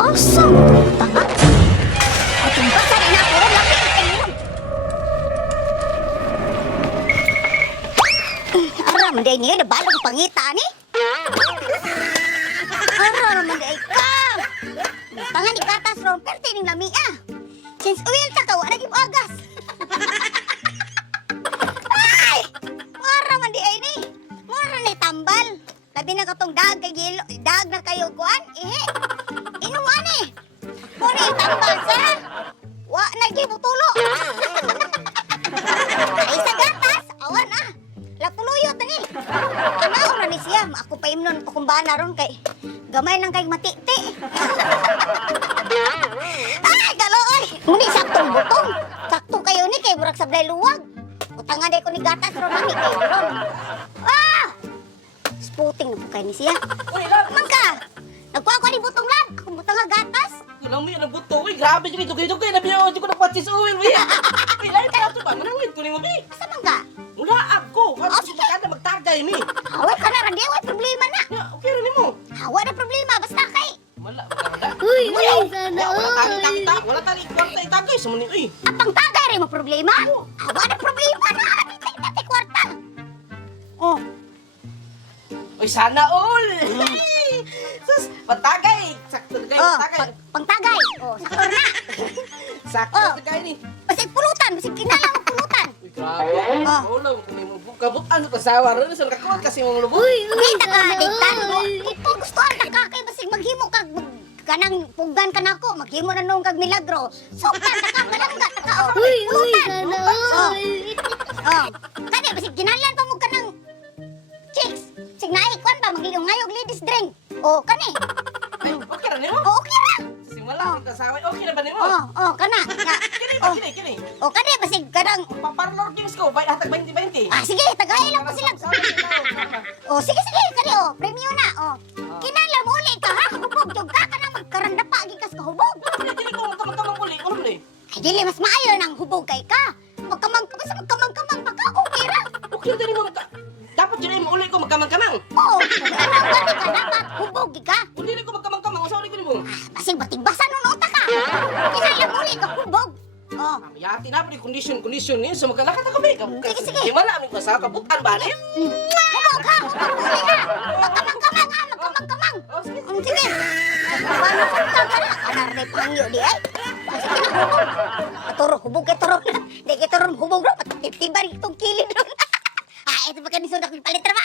Awesome! Taka! Atong basa rin ako, laki ang kanyang. Aram, day niya, nabalong pangita ni. Aram, day ka! Tangan ni gatas ron, pero tining lami ah. Since oil ta ka, wala naging agas. Ay! Aram, day ni. Mura ni tambal. Labi na katong dag kay gilo, dag na kayo kuan, inuman eh. Mura yung tambal sa. Wa na gibutulo. Ay sa gatas, awan ah. Lapuluyot na ni. Tanaw na ni siya. Ako pa imnon to kumbana ron kay gamay nang kay matiti. Ay, galoy! Muni saktong butong. Sakto kayo ni kay burak sablay luwag. Utangan day ko ni gatas ron ani kay ron. Ah! Sputing na po kayo ni siya. Uy, lab! Mangka! Nagkuha ko ni butong lang. Ako butong nga gatas. Kulang mo yun ang buto. Uy, grabe yung dugay-dugay. Nabiyo, di ko napatsis uwil. Uy, lahat ka ito ba? Manangin ko ni mo, bi. Asa mangka? Wala ako. Kapag Oh, si sige. Bakanda magtagay ni. Away ka na rin. Di away problema na. Ya, okay rin mo. Awa na problema. Basta kay. Wala, wala. Uy, Wala, uy, sana wala tali, all. tali, tali. Wala tali, kwarta itagay. Sa muni, uy. Apang tagay rin mo problema. Awa na problema na. Abitay natin kwarta. Oh. Uy, sana all. Sus, patagay. Sakto na kayo, Oh, patagay. pangtagay. Oh, sakto na. Sakto Oh. na kayo ni. Basig pulutan. Basig kinalang ang pulutan. Uy, grabe. Oh. Wala, kung may kabut-an sa pasawa. Rin, saan kakuha kasi mong lubog. Uy, uy, Kita ka, sana diktan mo. all. Kung gustuhan na ka, kay basig maghimo ka. Kanang pugan ka na ako. Maghimo na nung kag milagro. Suktan na ka, malangga na ka. Oh. Uy, uy, Pulutan. sana Oh. all. Oh. Kani, basig kinalan pa mo ka ng chicks. Sig naikwan ba, magiging ngayog ladies drink. Oh, kani. Ay, okay na nimo. Oh, okay ra. Simula ang kasawa. Okay na ba nimo? Oh, kana. Kini ba, Oh, kini. oh, kani, basig kanang. Paparlor games ko. Hatag 20-20. Ah, sige, tagay lang po sila. Oh, sige, sige, kani, oh, premyo na, oh. Kinala mo uli ka, ha? Hubog, jog ka ka na magkaranda pa, gikas ka hubog. Dili ko magkamang uli. Ano uli? Ay, dili, mas maayo nang hubog kay ka. Basta magkamang-kamang pa ka, okay ra. Okay din mo magka. Dapat yun mo uli ko magkamang-kamang. Oo, kani ka dapat, hubog ka. Kung dili ko magkamang-kamang, sorry ko nimo. Basig batig-basa nun utak ka. Kinala mo uli ka, hubog. Oh, Yati na po yung condition ni so magkalakat ako ba? Sige, sige. Di wala aming basa kabutan ba ni? hubog ha, hubog uli ha. Magkamang-kamang ha, magkamang-kamang. Oh, sige. Sige. Paano ka ka na? Anarday pangyo di ay. Sige na hubog. Aturo, hubog kay turo na. Di kay turo hubog ro. Patiptiban itong kilid ro. Ito ba kanison ako palit ra ba?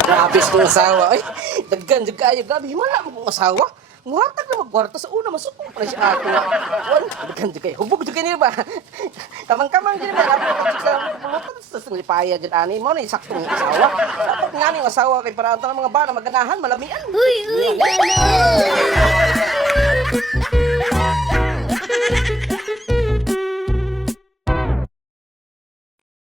Grabe sa asawa. Ay, daggan jud kayo. Grabe, wala ko pong asawa. Nguhatag na magkwarta sa una, masupong pa na siya ako. Wala, daggan jud kayo. Hubog jud kayo ba? Kamang-kamang jud ba? Dapat sa pulutan sa lipaya jud ani mo na saktong asawa. Dapat nga ning asawa kay para ang mga bana maganahan, malamian. Uy, uy, sana all.